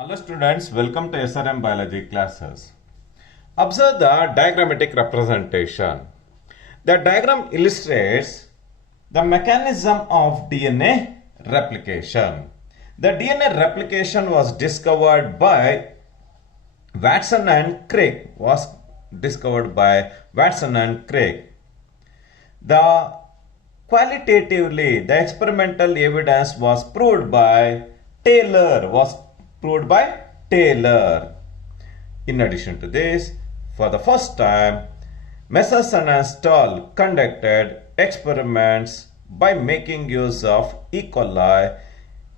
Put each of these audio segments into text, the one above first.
Hello students, welcome to SRM biology classes. Observe the diagrammatic representation. The diagram illustrates the mechanism of DNA replication. The DNA replication was discovered by Watson and Crick. The qualitatively, the experimental evidence was proved by Taylor. In addition to this, for the first time, Messerson and Stahl conducted experiments by making use of E. coli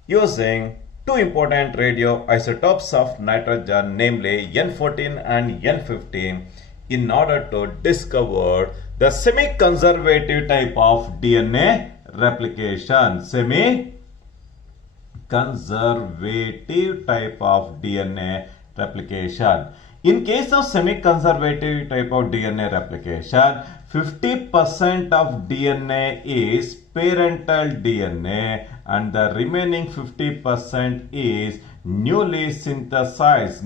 using two important radioisotopes of nitrogen, namely N14 and N15, in order to discover the semi-conservative type of DNA replication. Semi-conservative type of DNA replication. In case of semi-conservative type of DNA replication, 50% of DNA is parental DNA and the remaining 50% is newly synthesized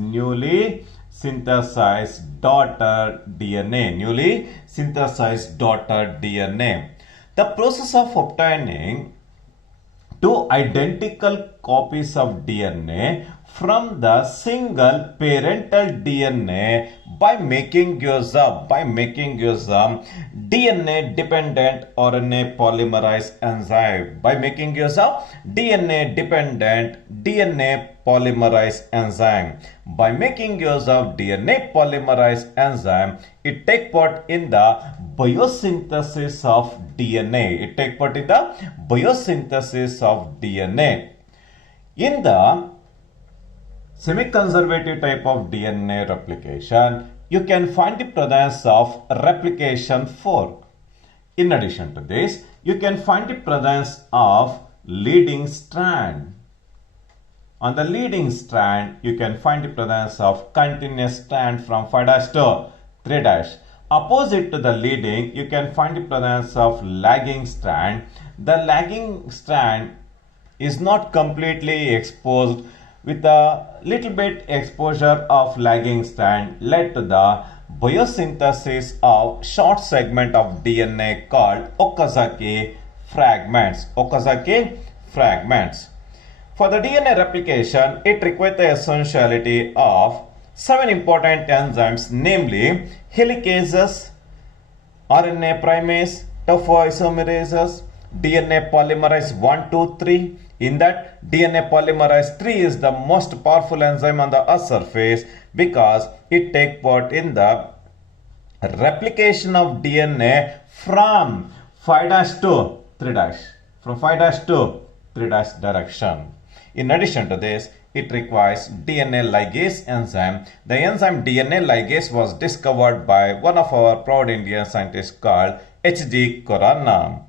daughter DNA. The process of obtaining two identical copies of DNA from the single parental DNA by making use of DNA dependent RNA polymerase enzyme. It take part in the biosynthesis of DNA. In the semi-conservative type of DNA replication, you can find the presence of replication fork. In addition to this, you can find the presence of leading strand. On the leading strand, you can find the presence of continuous strand from 5' to 3'. Opposite to the leading, you can find the presence of lagging strand. The lagging strand is not completely exposed. With a little bit exposure of lagging strand led to the biosynthesis of short segment of DNA called Okazaki fragments. For the DNA replication, it requires the essentiality of 7 important enzymes, namely helicases, RNA primase, topoisomerases, DNA polymerase 1, 2, 3. In that, DNA polymerase 3 is the most powerful enzyme on the Earth's surface because it takes part in the replication of DNA from 5' to 3'. Direction. In addition to this, it requires DNA ligase enzyme. The enzyme DNA ligase was discovered by one of our proud Indian scientists called H.G. Khurana.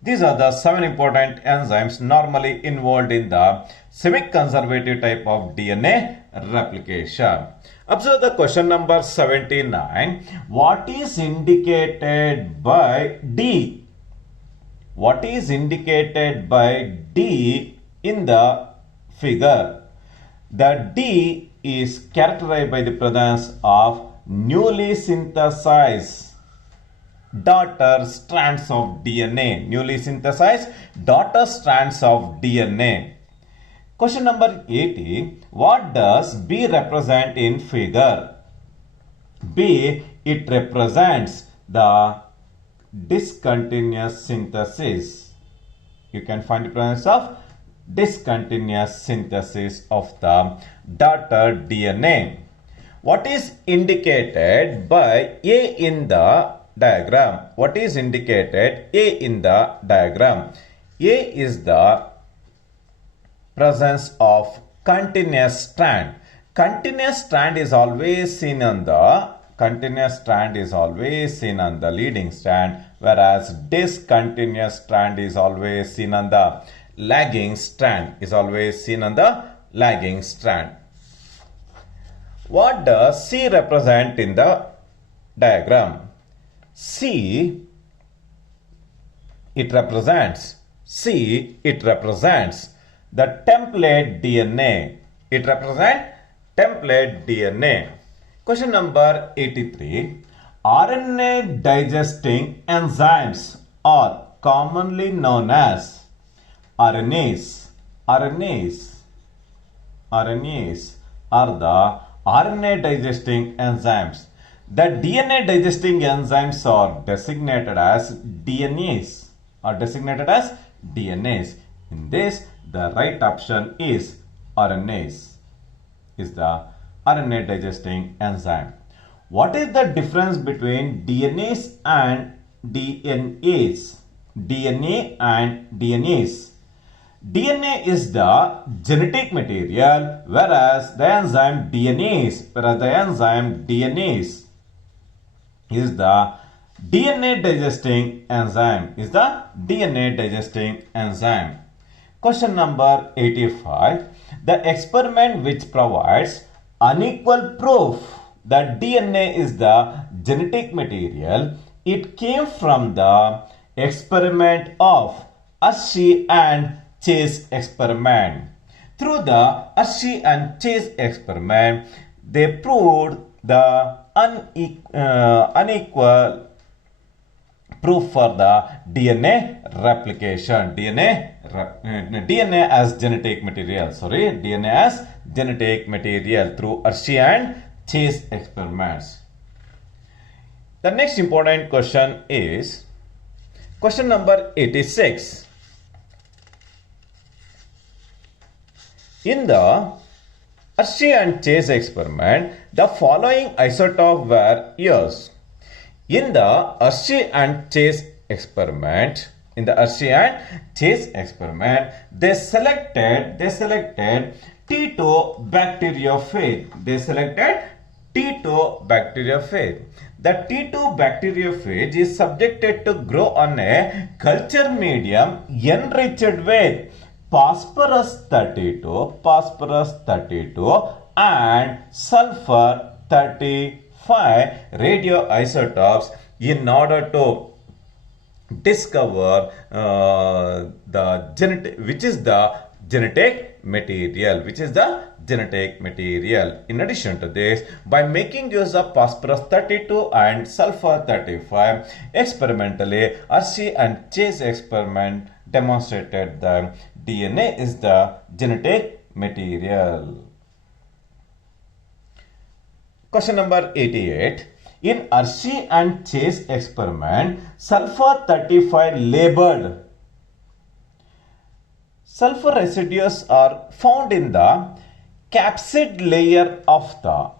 These are the 7 important enzymes normally involved in the semi-conservative type of DNA replication. Observe the question number 79. What is indicated by D? What is indicated by D in the figure? The D is characterized by the presence of newly synthesized daughter strands of DNA. Question number 80. What does B represent in figure? B, it represents the discontinuous synthesis. You can find the presence of discontinuous synthesis of the daughter DNA. What is indicated by A in the diagram? A is the presence of continuous strand. Continuous strand is always seen on the leading strand, whereas discontinuous strand is always seen on the lagging strand. What does C represent in the diagram? C, it represents the template DNA. It represents template DNA. Question number 83. RNA digesting enzymes are commonly known as RNAs. RNAs are the RNA digesting enzymes. The DNA digesting enzymes are designated as DNAs. In this, the right option is RNAs. Is the RNA digesting enzyme. What is the difference between DNAs and DNAs? DNA and DNAs. DNA is the genetic material, whereas the enzyme DNAs is the DNA digesting enzyme. Question number 85. The experiment which provides unequal proof that DNA is the genetic material, it came from the experiment of Hershey and Chase experiment. Through the Hershey and Chase experiment, they proved the unequal proof for the DNA replication. DNA as genetic material. DNA as genetic material through Hershey and Chase experiments. The next important question is question number 86. In the Hershey and Chase experiment, the following isotopes were used. In the Hershey and Chase experiment, they selected T2 bacteriophage. The T2 bacteriophage is subjected to grow on a culture medium enriched with phosphorus 32 and sulfur 35 radioisotopes in order to discover the genetic material. In addition to this, by making use of phosphorus 32 and sulfur 35, experimentally, Hershey and Chase experiment demonstrated that DNA is the genetic material. Question number 88. In Hershey and Chase experiment, sulfur 35 labeled sulfur residues are found in the capsid layer of the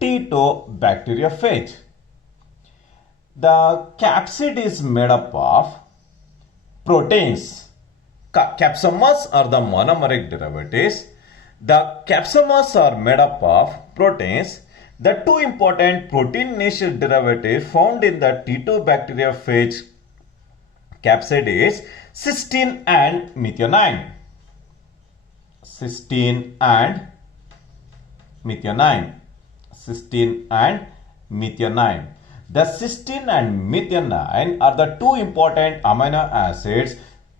T2 bacteriophage. The capsid is made up of proteins. Capsomers are the monomeric derivatives. The capsomers are made up of proteins. The two important proteinaceous derivatives found in the T2 bacteriophage capsid is cysteine and methionine. Cysteine and methionine. The cysteine and methionine are the two important amino acids.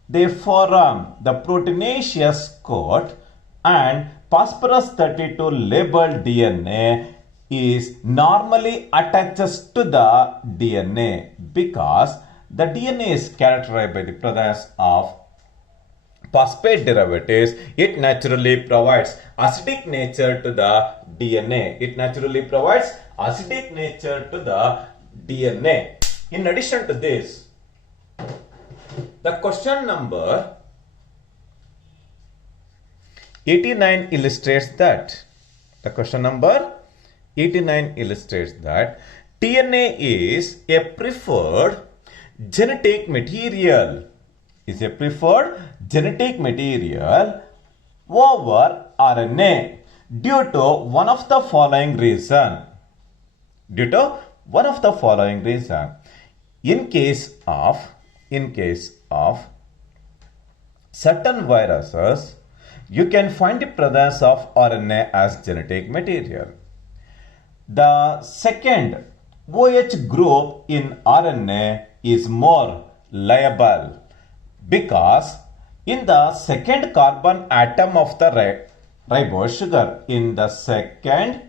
They form the proteinaceous coat, and phosphorus 32 labeled DNA is normally attaches to the DNA because the DNA is characterized by the presence of phosphate derivatives. It naturally provides acidic nature to the DNA. In addition to this, the question number 89 illustrates that DNA is a preferred genetic material over RNA due to one of the following reason. In case of certain viruses, you can find the presence of RNA as genetic material. The second OH group in RNA is more liable because In the second carbon atom of the ribose sugar, in the second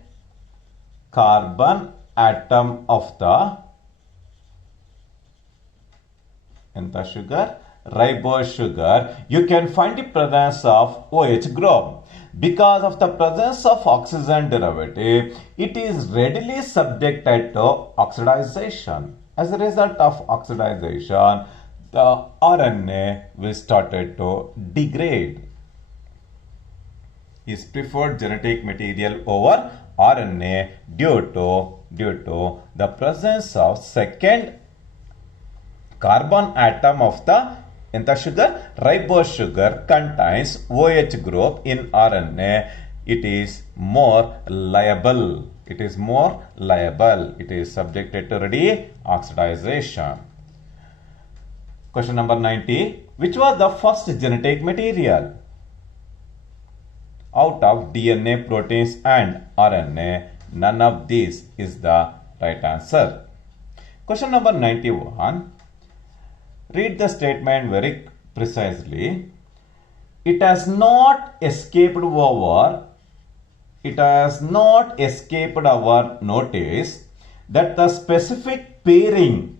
carbon atom of the ribose sugar, you can find the presence of OH group. Because of the presence of oxygen derivative, it is readily subjected to oxidization. As a result of oxidization, the RNA will started to degrade. Is preferred genetic material over RNA due to the presence of second carbon atom of the ribose sugar contains OH group in RNA. It is more liable. It is subjected to ready oxidization. Question number 90. Which was the first genetic material? Out of DNA, proteins and RNA, none of these is the right answer. Question number 91. Read the statement very precisely. It has not escaped our notice that the specific pairing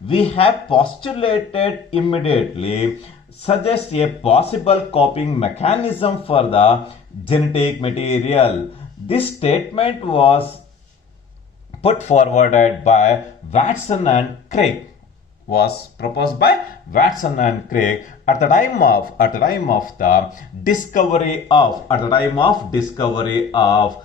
we have postulated immediately suggests a possible coping mechanism for the genetic material. This statement was put forwarded by Watson and Crick, was proposed by Watson and Crick at the time of discovery of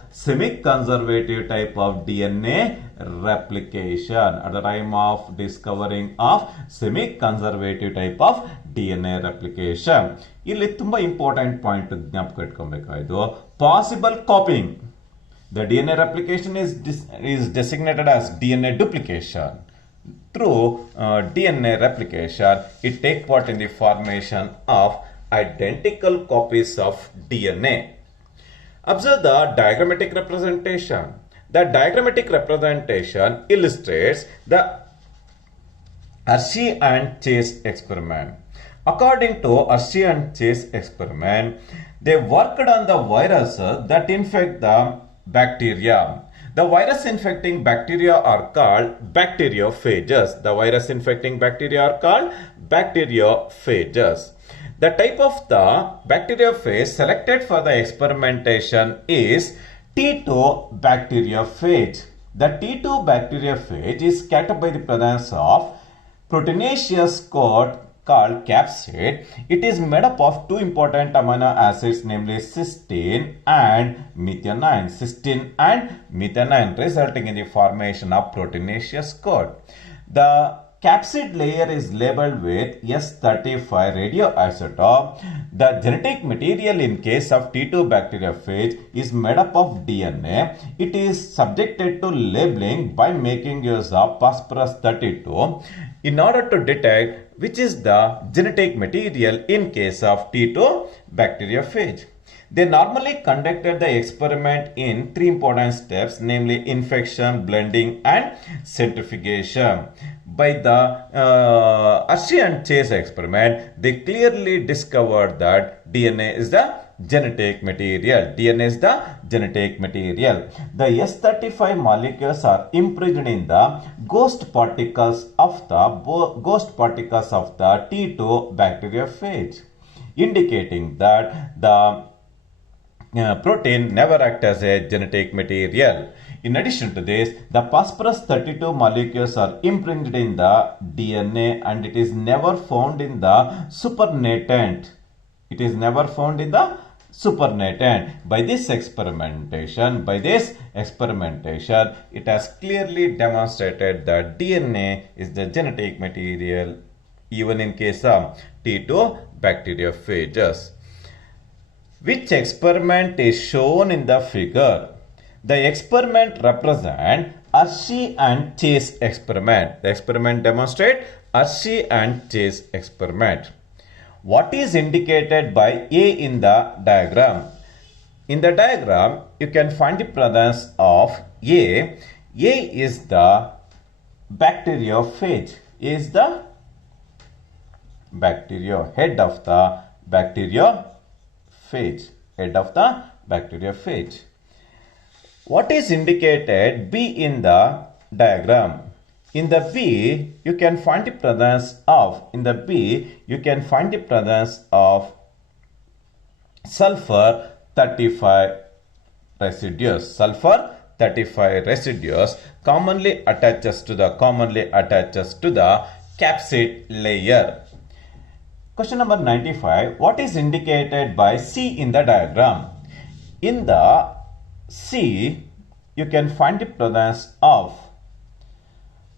semi-conservative type of DNA replication. At the time of discovering of semi-conservative type of DNA replication. ಇಲ್ಲಿ ತುಂಬಾ important point ಜ್ಞಾಪಕ ಇಟ್ಕೊಬೇಕಾಯ್ತು. Possible copying. The DNA replication is designated as DNA duplication. Through DNA replication, it takes part in the formation of identical copies of DNA. Observe the diagrammatic representation. The diagrammatic representation illustrates the Hershey and Chase experiment. According to Hershey and Chase experiment, they worked on the viruses that infect the bacteria. The virus infecting bacteria are called bacteriophages. The type of the bacteriophage selected for the experimentation is T2 bacteriophage. The T2 bacteriophage is scattered by the presence of proteinaceous coat called capsid. It is made up of two important amino acids, namely cysteine and methionine, resulting in the formation of proteinaceous coat. The capsid layer is labeled with S35 radioisotope. The genetic material in case of T2 bacteriophage is made up of DNA. It is subjected to labeling by making use of phosphorus 32 in order to detect which is the genetic material in case of T2 bacteriophage. They normally conducted the experiment in three important steps, namely infection, blending and centrifugation. By the Hershey and Chase experiment, they clearly discovered that DNA is the genetic material. The S35 molecules are imprisoned in the ghost particles of the T2 bacteriophage, indicating that the protein never act as a genetic material. In addition to this, the phosphorus 32 molecules are imprinted in the DNA and it is never found in the supernatant. By this experimentation, it has clearly demonstrated that DNA is the genetic material even in case of T2 bacteriophages. Which experiment is shown in the figure? The experiment represents Hershey and Chase experiment. The experiment demonstrates Hershey and Chase experiment. What is indicated by A in the diagram? In the diagram, you can find the presence of A. A is the bacteriophage. bacteria, head of the bacteriophage, head of the bacteriophage. What is indicated B in the diagram? In the B, you can find the presence of, sulfur 35 residues. Sulfur 35 residues commonly attaches to the capsid layer. Question number 95. What is indicated by C in the diagram? In the C, you can find the presence of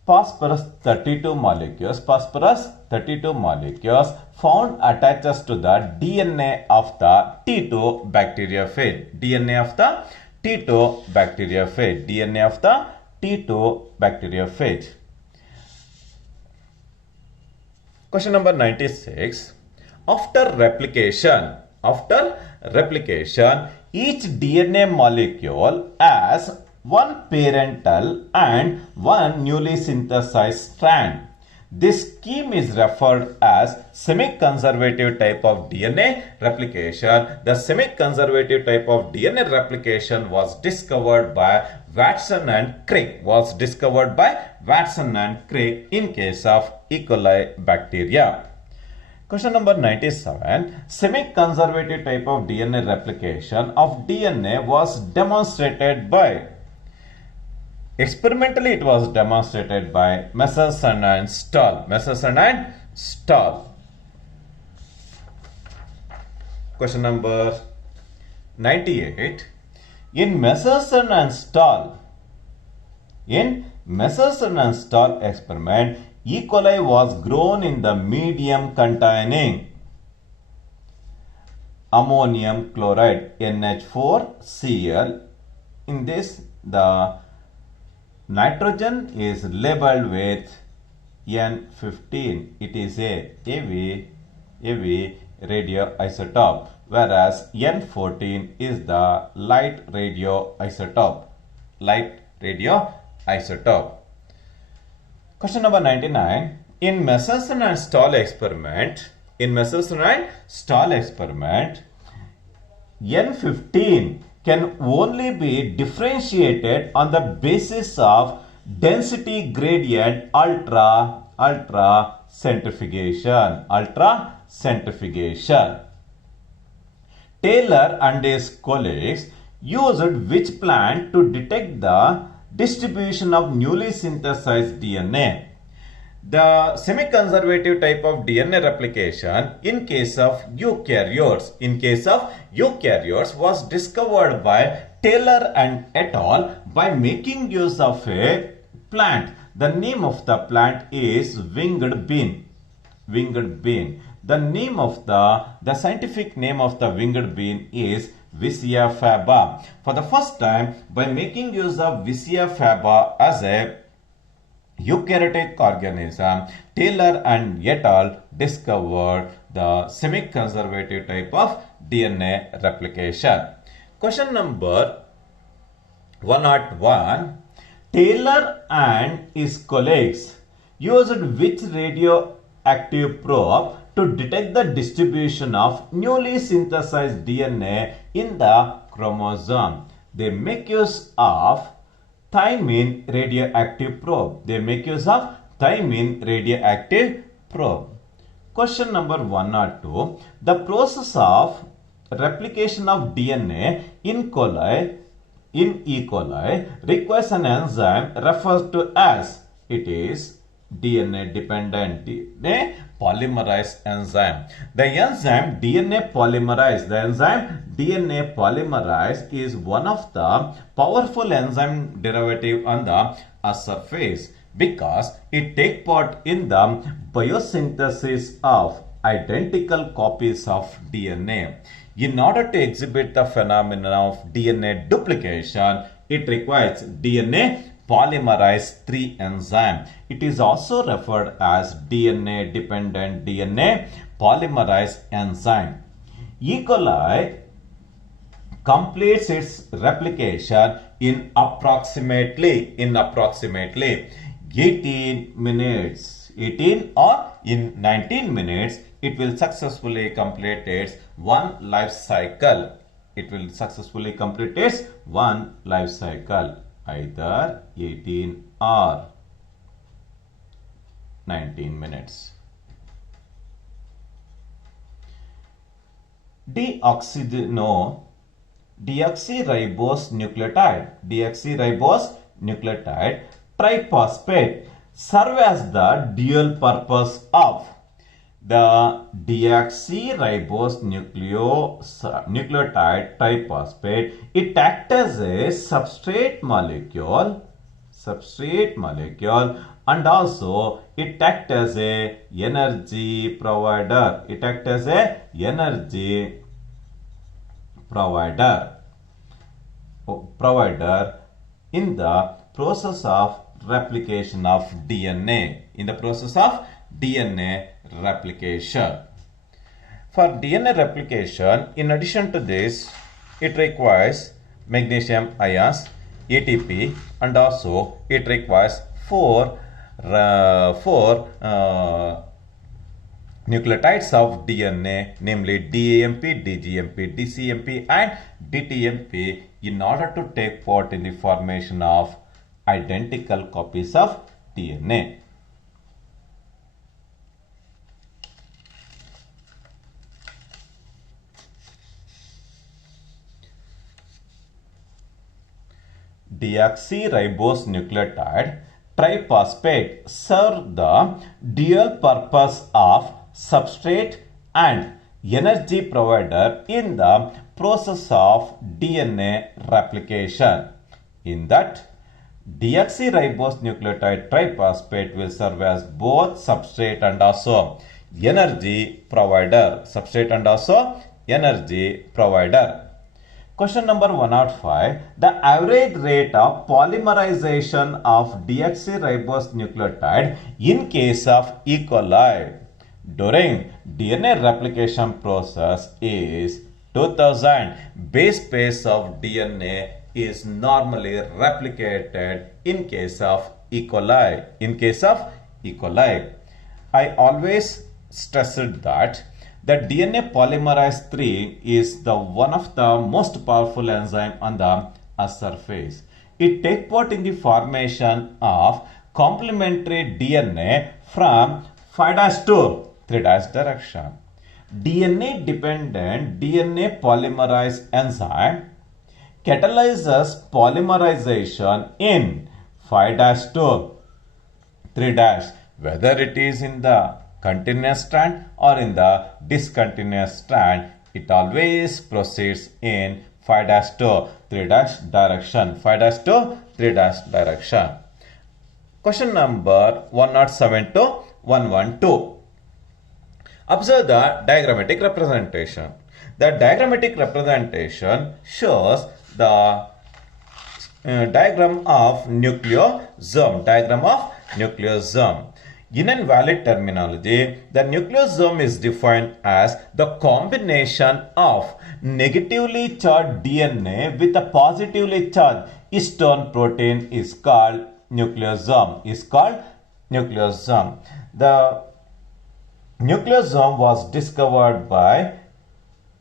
phosphorus 32 molecules found attaches to the DNA of the T2 bacteriophage. DNA of the T2 bacteriophage. Question number 96. After replication, each DNA molecule has one parental and one newly synthesized strand. This scheme is referred as semi-conservative type of DNA replication. The semi-conservative type of DNA replication was discovered by Watson and Crick. In case of E. coli bacteria. Question number 97. Semi-conservative type of DNA replication of DNA was demonstrated by. Experimentally, it was demonstrated by Messerson and Stahl. Question number 98. In Messerson and Stahl experiment, E. coli was grown in the medium containing ammonium chloride NH4Cl. In this, the nitrogen is labeled with N15. It is a AV radioisotope, whereas N14 is the light radioisotope. Question number 99. In Messerson and Stahl experiment, N15 can only be differentiated on the basis of density gradient ultra centrifugation. Taylor and his colleagues used which plant to detect the distribution of newly synthesized DNA? The semi-conservative type of DNA replication in case of eukaryotes was discovered by Taylor and et al. By making use of a plant. The name of the plant is winged bean. The scientific name of the winged bean is Vicia faba. For the first time, by making use of Vicia faba as a eukaryotic organism, Taylor and et al. Discovered the semi-conservative type of DNA replication. Question number 101. Taylor and his colleagues used which radioactive probe to detect the distribution of newly synthesized DNA in the chromosome? They make use of thymine radioactive probe. Question number 102. The process of replication of DNA in E. coli requires an enzyme referred to as. It is DNA dependent DNA polymerase enzyme. The enzyme DNA polymerase is one of the powerful enzyme derivative on the surface because it takes part in the biosynthesis of identical copies of DNA. In order to exhibit the phenomenon of DNA duplication, it requires DNA polymerase III enzyme. It is also referred as DNA dependent DNA polymerase enzyme. E. coli completes its replication in approximately 18 minutes. 18 or in 19 minutes, it will successfully complete its one life cycle. It will successfully complete its one life cycle, either 18 or 19 minutes. Deoxyribose nucleotide triphosphate serve as the dual purpose of the deoxyribose nucleotide triphosphate. It acts as a substrate molecule and also it acts as a energy provider. Provider in the process of replication of DNA. For DNA replication, in addition to this, it requires magnesium ions, ATP, and also it requires four nucleotides of DNA, namely DAMP, DGMP, DCMP, and DTMP, in order to take part in the formation of identical copies of DNA. Deoxyribose nucleotide triphosphate serve the dual purpose of substrate and energy provider in the process of DNA replication. In that, deoxyribose nucleotide triphosphate will serve as both substrate and also energy provider. Question number 105. The average rate of polymerization of deoxyribose nucleotide in case of E. coli during DNA replication process is 2000. Base pairs of DNA is normally replicated in case of E. coli. I always stressed that the DNA polymerase 3 is the one of the most powerful enzyme on the Earth's surface. It takes part in the formation of complementary DNA from 5' to 3' direction. DNA dependent DNA polymerase enzyme catalyzes polymerization in 5' to 3', whether it is in the continuous strand or in the discontinuous strand. It always proceeds in 5' to 3' direction. Question number 107 to 112. Observe the diagrammatic representation. The diagrammatic representation shows the diagram of nucleosome. In invalid terminology, the nucleosome is defined as the combination of negatively charged DNA with a positively charged histone protein is called nucleosome. The nucleosome was discovered by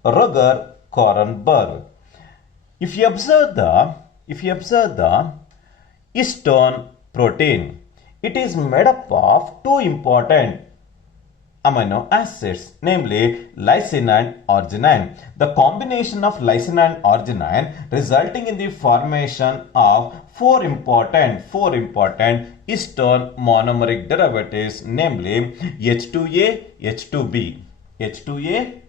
Roger Korenberg. If you observe the histone protein, it is made up of two important amino acids, namely lysine and arginine. The combination of lysine and arginine resulting in the formation of four important histone monomeric derivatives, namely H2A, H2B, H2A,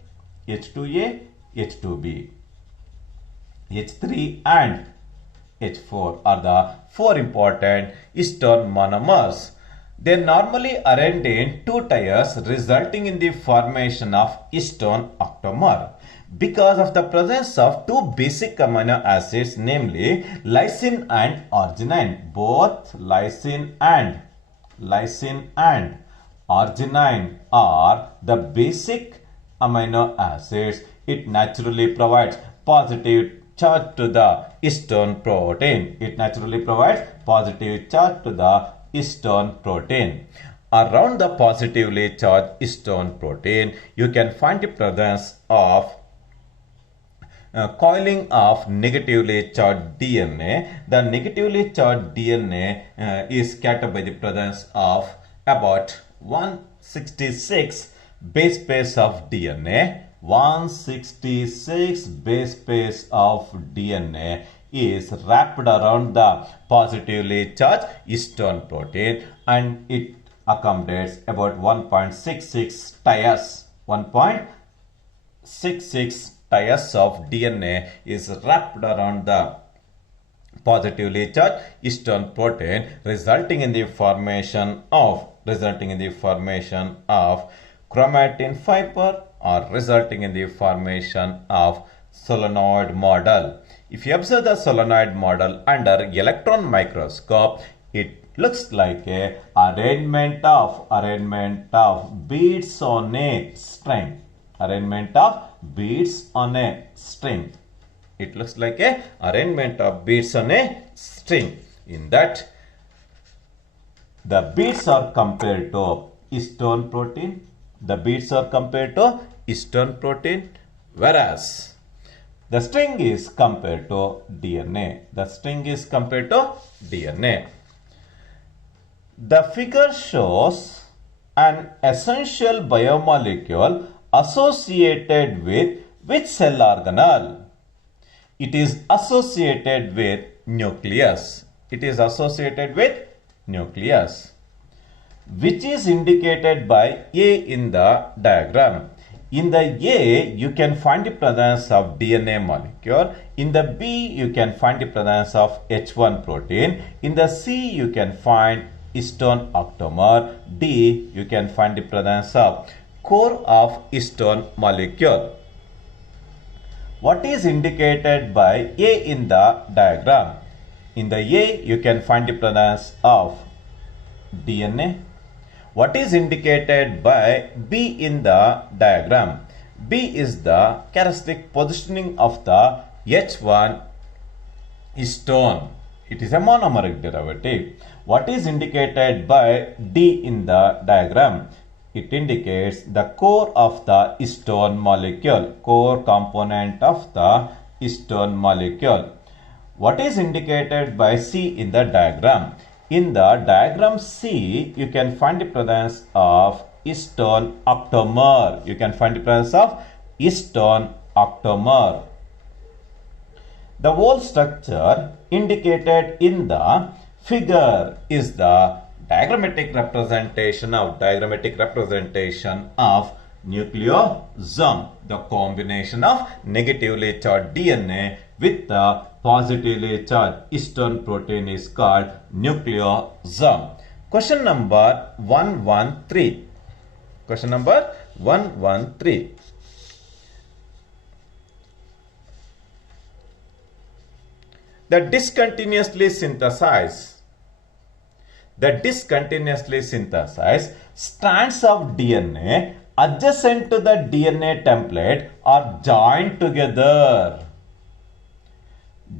H2A, H2B, H3 and H4 are the four important histone monomers. They are normally arranged in two tiers, resulting in the formation of histone octamer. Because of the presence of two basic amino acids, namely lysine and arginine, both lysine and arginine are the basic amino acids, it naturally provides positive charge to the histone protein. Around the positively charged histone protein, you can find the presence of coiling of negatively charged DNA. The negatively charged DNA is scattered by the presence of about 166 base pairs of DNA. 166 base pairs of DNA is wrapped around the positively charged histone protein, and it accommodates about 1.66 tires. 1.66 tires of DNA is wrapped around the positively charged histone protein, resulting in the formation of chromatin fiber, or resulting in the formation of solenoid model. If you observe the solenoid model under electron microscope, it looks like a arrangement of beads on a string. Arrangement of beads on a string. It looks like a arrangement of beads on a string. In that, the beads are compared to histone protein. The beads are compared to histone protein, whereas the string is compared to DNA. The string is compared to DNA. The figure shows an essential biomolecule associated with which cell organelle? It is associated with nucleus. It is associated with nucleus, which is indicated by A in the diagram. In the A, you can find the presence of DNA molecule. In the B, you can find the presence of H1 protein. In the C, you can find histone octamer. D, you can find the presence of core of histone molecule. What is indicated by A in the diagram? In the A, you can find the presence of DNA. What is indicated by B in the diagram? B is the characteristic positioning of the H1 histone. It is a monomeric derivative. What is indicated by D in the diagram? It indicates the core of the histone molecule, core component of the histone molecule. What is indicated by C in the diagram? In the diagram C, you can find the presence of histone octamer. You can find the presence of histone octamer. The whole structure indicated in the figure is the diagrammatic representation of nucleosome, the combination of negatively charged DNA with the positively charged histone protein is called nucleosome. Question number 113. Question number 113. The discontinuously synthesized strands of DNA adjacent to the DNA template are joined together.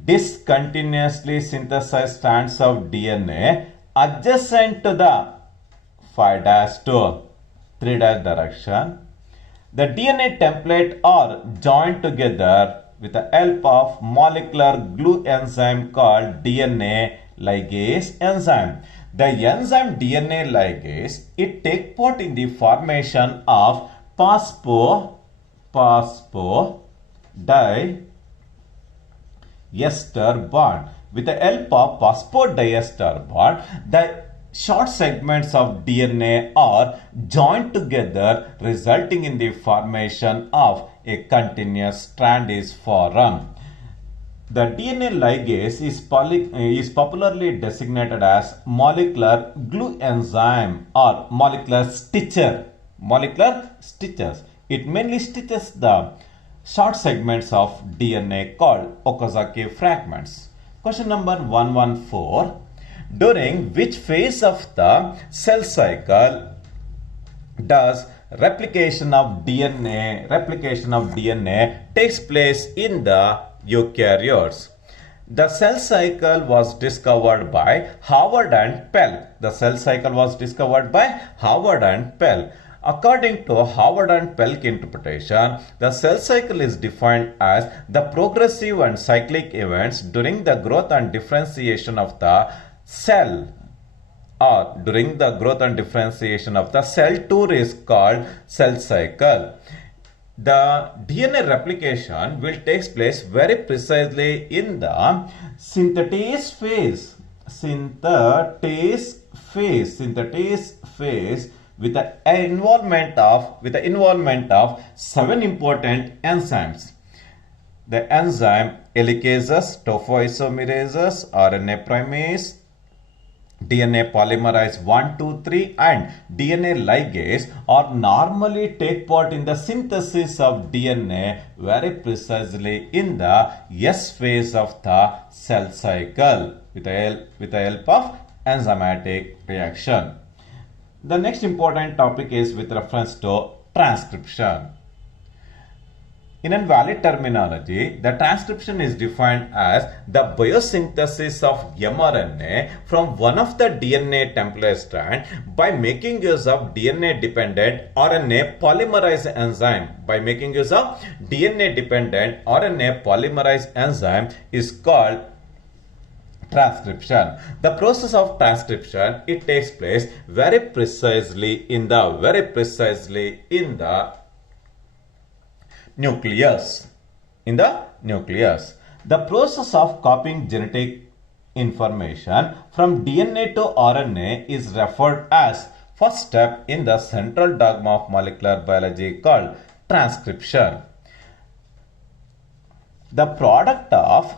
Discontinuously synthesized strands of DNA adjacent to the 5' to 3' direction. The DNA template are joined together with the help of molecular glue enzyme called DNA ligase enzyme. The enzyme DNA ligase, it takes part in the formation of phosphodiester bond. With the help of phosphodiester bond, the short segments of DNA are joined together, resulting in the formation of a continuous strand is formed. The DNA ligase is popularly designated as molecular glue enzyme or molecular stitcher. It mainly stitches the short segments of DNA called Okazaki fragments. Question number 114. During which phase of the cell cycle does replication of DNA takes place in the eukaryotes? The cell cycle was discovered by Howard and Pell. The cell cycle was discovered by Howard and Pell. According to Howard and Pell interpretation, the cell cycle is defined as the progressive and cyclic events during the growth and differentiation of the cell, or during the growth and differentiation of the cell tour is called cell cycle. The DNA replication will take place very precisely in the synthetase phase. Synthetase phase with the involvement of 7 important enzymes. The enzyme helicases, topoisomerases, RNA primase, DNA polymerase 1, 2, 3 and DNA ligase are normally take part in the synthesis of DNA very precisely in the S phase of the cell cycle with the help of enzymatic reaction. The next important topic is with reference to transcription. In a valid terminology, the transcription is defined as the biosynthesis of mRNA from one of the DNA template strand by making use of DNA-dependent RNA polymerase enzyme. By making use of DNA-dependent RNA polymerase enzyme is called transcription. The process of transcription, it takes place very precisely in the nucleus. In the nucleus, the process of copying genetic information from DNA to RNA is referred as first step in the central dogma of molecular biology called transcription. The product of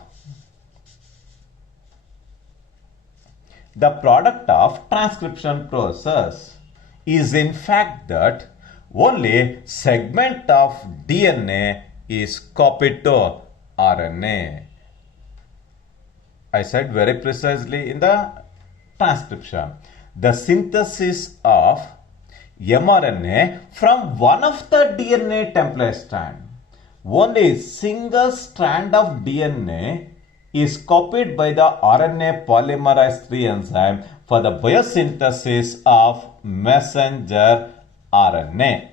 transcription process is in fact that only segment of DNA is copied to RNA. I said very precisely in the transcription. The synthesis of mRNA from one of the DNA template strand. Only single strand of DNA is copied by the RNA polymerase III enzyme for the biosynthesis of messenger RNA.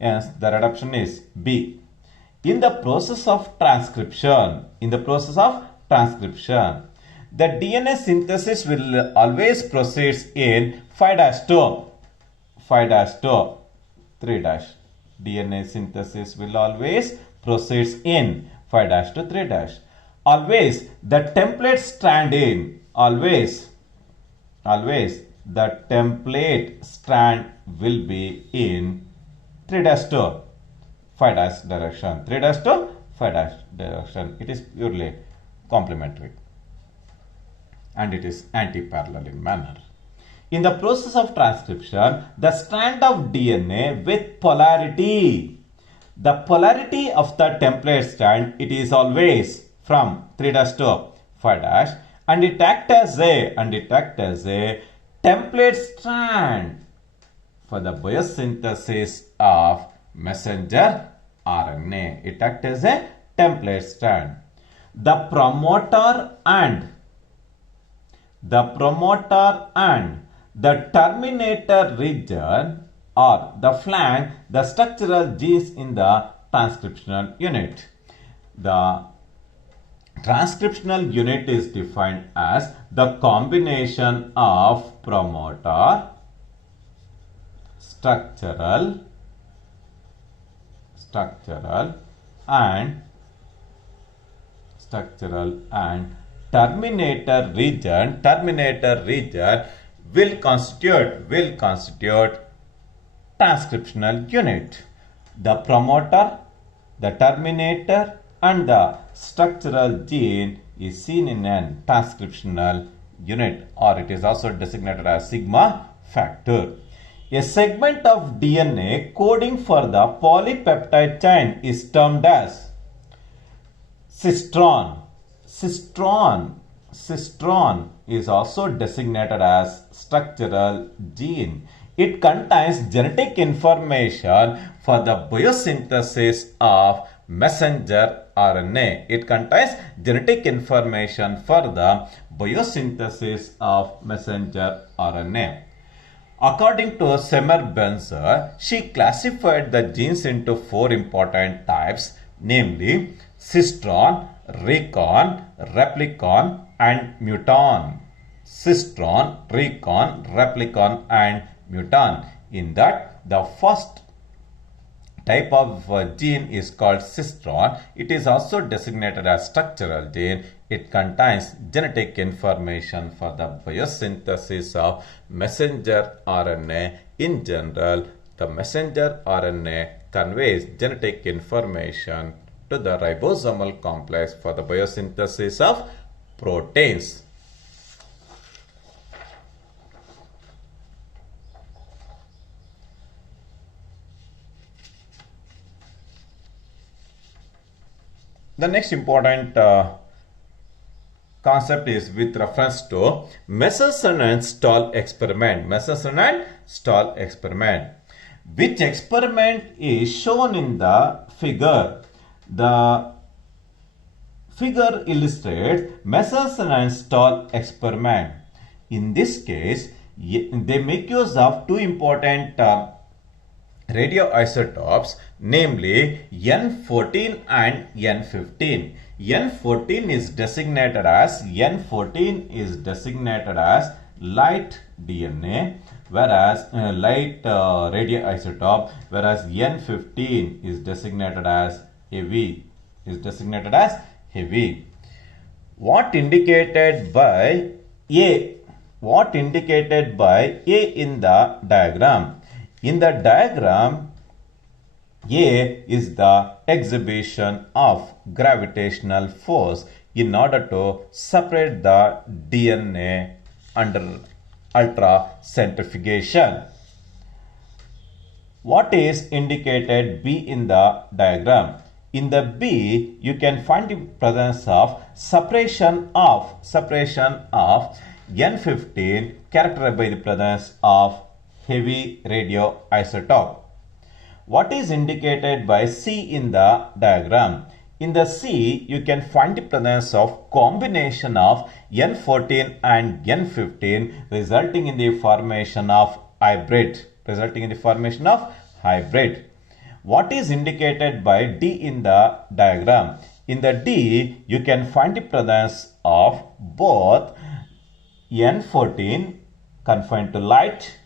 Yes, the reduction is B. In the process of transcription, the DNA synthesis will always proceed in 5-2, 3-. DNA synthesis will always proceed in 5-3-. Always the template strand the template strand will be in 3-5- direction. 3-5- direction. It is purely complementary and it is anti-parallel in manner. In the process of transcription, the strand of DNA with polarity, the polarity of the template strand, it is always from 3-5- and it act as a template strand for the biosynthesis of messenger RNA. It acts as a template strand. The promoter and the terminator region or the flank the structural genes in the transcriptional unit. The transcriptional unit is defined as the combination of promoter, structural and terminator region will constitute transcriptional unit. The promoter, the terminator and the structural gene is seen in a transcriptional unit, or it is also designated as sigma factor. A segment of DNA coding for the polypeptide chain is termed as cistron. Cistron is also designated as structural gene. It contains genetic information for the biosynthesis of messenger RNA. It contains genetic information for the biosynthesis of messenger RNA. According to Semmer-Benzer, she classified the genes into four important types, namely cistron, recon, replicon, and muton. Cistron, recon, replicon, and muton. In that, the first type of gene is called cistron. It is also designated as structural gene. It contains genetic information for the biosynthesis of messenger RNA. In general, the messenger RNA conveys genetic information to the ribosomal complex for the biosynthesis of proteins. The next important concept is with reference to Messerson and Stahl experiment. Messerson and Stahl experiment. Which experiment is shown in the figure? The figure illustrates Messerson and Stahl experiment. In this case, they make use of two important radioisotopes, namely N14 and N15. N14 is designated as light DNA, whereas light radioisotope, whereas N15 is designated as heavy. What indicated by A? What indicated by A in the diagram? In the diagram, A is the exhibition of gravitational force in order to separate the DNA under ultracentrifugation. What is indicated B in the diagram? In the B, you can find the presence of separation of N15 characterized by the presence of heavy radioisotope. What is indicated by C in the diagram? In the C, you can find the presence of combination of N14 and N15 resulting in the formation of hybrid. What is indicated by D in the diagram? In the D, you can find the presence of both N14 confined to light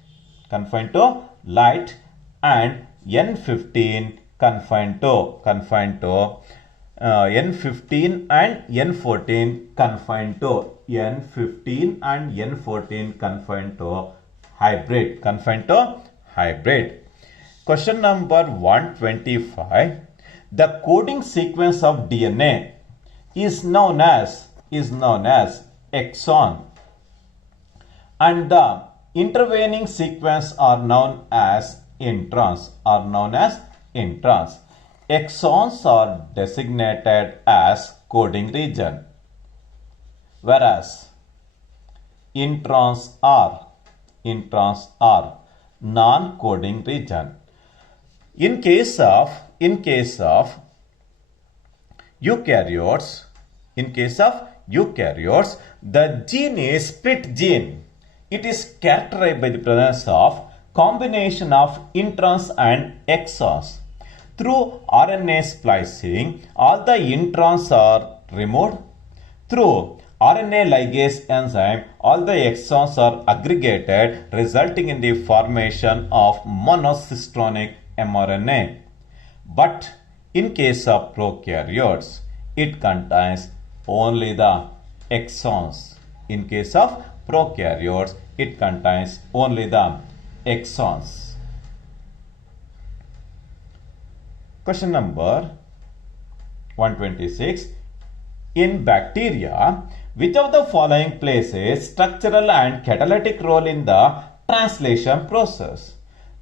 and N15 confined to N15 and N14 confined to hybrid. Question number 125. The coding sequence of DNA is known as exon, and the intervening sequence are known as introns. Exons are designated as coding region, whereas introns are non-coding region. In case of eukaryotes, the gene is split gene. It is characterized by the presence of combination of introns and exons. Through RNA splicing, all the introns are removed. Through RNA ligase enzyme, all the exons are aggregated, resulting in the formation of monocistronic mRNA. But in case of prokaryotes, it contains only the exons. In case of prokaryotes, it contains only the exons. Question number 126. In bacteria, which of the following plays a structural and catalytic role in the translation process?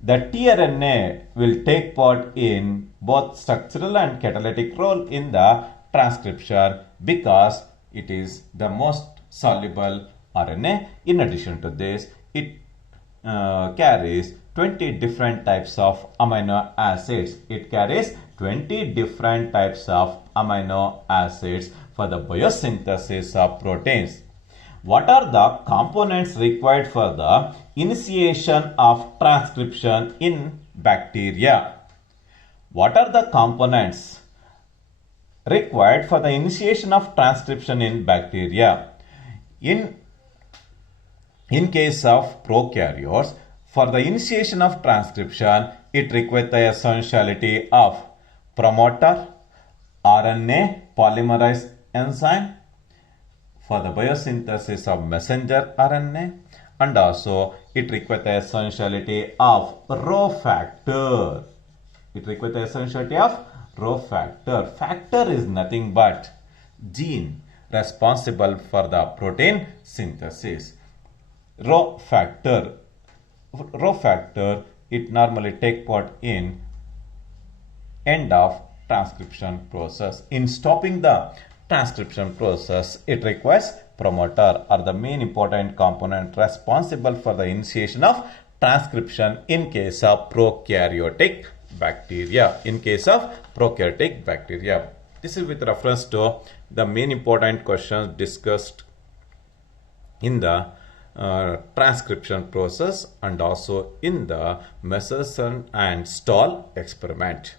The tRNA will take part in both structural and catalytic role in the transcription because it is the most soluble RNA. In addition to this, it carries 20 different types of amino acids. It carries 20 different types of amino acids for the biosynthesis of proteins. What are the components required for the initiation of transcription in bacteria? What are the components required for the initiation of transcription in bacteria? In case of prokaryotes, for the initiation of transcription, it requires the essentiality of promoter, RNA polymerase enzyme, for the biosynthesis of messenger RNA, and also it requires the essentiality of Rho factor. It requires the essentiality of Rho factor. Factor is nothing but gene responsible for the protein synthesis. Rho factor, it normally take part in end of transcription process. In stopping the transcription process, it requires promoter or the main important component responsible for the initiation of transcription in case of prokaryotic bacteria. This is with reference to the main important questions discussed in the transcription process and also in the Meserson and Stahl experiment.